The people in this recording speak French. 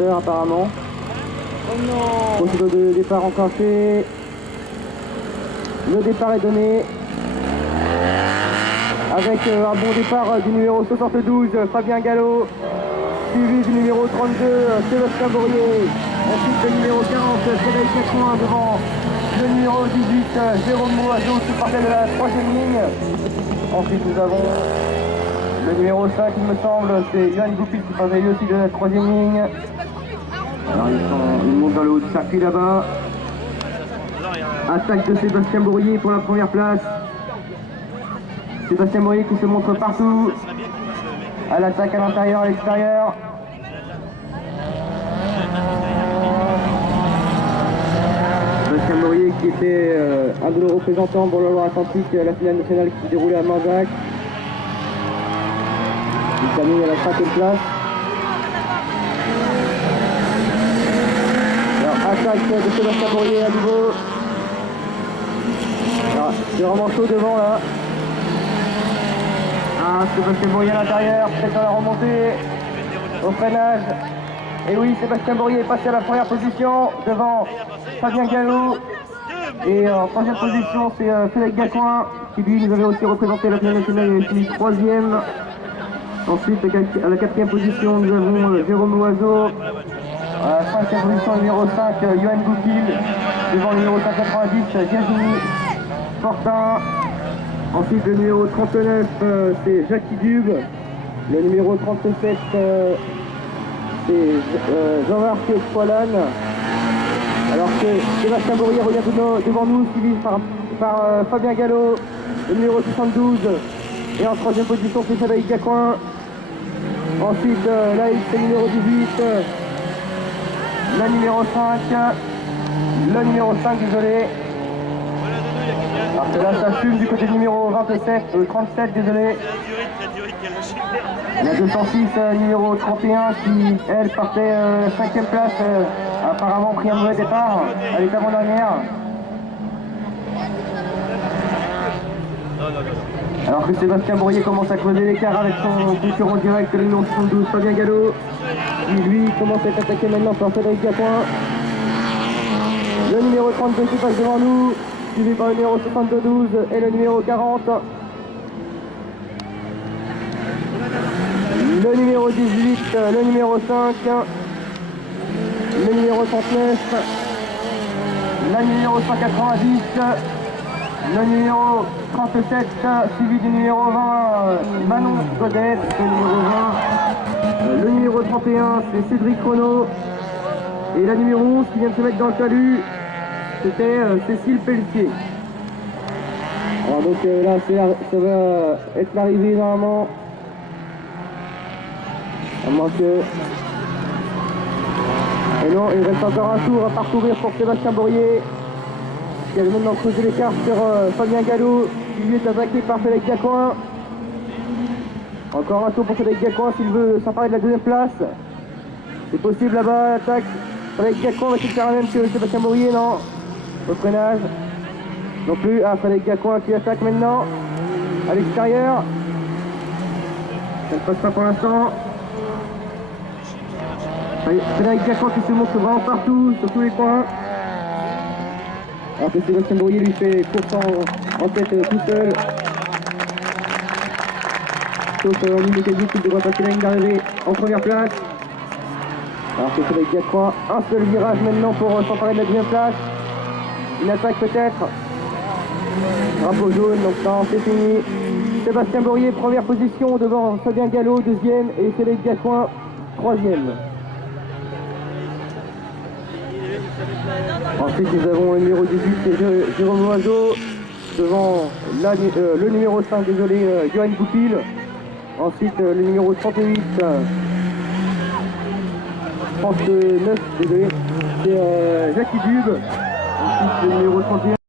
moteur apparemment. Procédure de départ enclenché. Le départ est donné. Avec un bon départ du numéro 72, Fabien Gallo. Suivi du numéro 32, Sébastien Bourrier. Ensuite le numéro 40, Frédéric Cacouin devant le numéro 18, Jérôme Moiseau qui partait de la 3e ligne. Ensuite nous avons le numéro 5, il me semble, c'est Johan Goupil qui partait lui aussi de la 3e ligne. Alors ils montent dans le haut du circuit là-bas. Attaque de Sébastien Bourrier pour la première place. Sébastien Bourrier qui se montre partout. À l'attaque à l'intérieur, à l'extérieur. Sébastien Bourrier qui était un de nos représentants pour le Loire-Atlantique à la finale nationale qui se déroulait à Manzac. Il termine à la 5e place. Alors, attaque de Sébastien Bourrier à nouveau. C'est vraiment chaud devant là. Sébastien Bourrier à l'intérieur, peut-être dans la remontée, au freinage. Et oui, Sébastien Bourrier est passé à la première position devant Fabien Gallo. Et en 3e position, c'est Frédéric Gacouin qui lui nous avait aussi représenté la finale nationale et fini 3e. Ensuite, à la 4e position, nous avons Jérôme Loiseau. À la 5e position, numéro 5, Johan Goupil. Devant le numéro 590, Virginie Fortin. Ensuite, le numéro 39, c'est Jackie Dube. Le numéro 37, c'est Jean-Marc Poilane. Alors que Sébastien Bourrier revient devant nous, suivi par Fabien Gallo, le numéro 72. Et en 3e position, c'est Frédéric Gacouin. Ensuite, là, c'est le numéro 18, la numéro 5, le numéro 5, désolé. Alors que là, ça fume du côté du numéro 27, 37, désolé. La 206, numéro 31, qui, elle, partait 5e place, apparemment pris un mauvais départ à l'étape avant-dernière. Alors que Sébastien Bourrier commence à creuser l'écart avec son concurrent direct, le numéro 72, Fabien Gallo, qui lui commence à être attaqué maintenant par Frédéric Gacouin. Le numéro 32 qui passe devant nous, suivi par le numéro 72 et le numéro 40. Le numéro 18, le numéro 5, le numéro 39, la numéro 190, le numéro 37, suivi du numéro 20, Manon Godet, le numéro 20. Le numéro 31, c'est Cédric Renaud. Et la numéro 11 qui vient de se mettre dans le talus, c'était Cécile Pelletier. Alors donc là, ça va être l'arrivée normalement. À moins que... Et non, il reste encore un tour à parcourir pour Sébastien Bourrier, qui avait maintenant creusé l'écart sur Fabien Gallo, qui lui est attaqué par Frédéric Gacouin. Encore un tour pour Frédéric Gacouin s'il veut s'emparer de la 2e place. C'est possible là-bas, l'attaque. Frédéric Gacouin va-t-il faire la même que Sébastien Bourrier? Non. Au freinage. Non plus. Ah, Frédéric Gacouin qui attaque maintenant. À l'extérieur. Ça ne passe pas pour l'instant. Frédéric Gacouin qui se montre vraiment partout, sur tous les coins. Alors que Sébastien Bourrier lui fait course en tête tout seul. Sauf en mécanique, il devrait passer la ligne d'arrivée en première place. Alors que Frédéric Gacouin, un seul virage maintenant pour s'emparer de la 2e place. Une attaque peut-être. Drapeau jaune, donc non, c'est fini. Sébastien Bourrier, première position devant Fabien Gallo, 2e, et Frédéric Gacouin, 3e. Ensuite, nous avons le numéro 18, c'est Jérôme Loiseau, devant le numéro 5, désolé, Johan Goupil. Ensuite, le numéro 38, 39, désolé, c'est Jackie Dube. Ensuite, le numéro 31.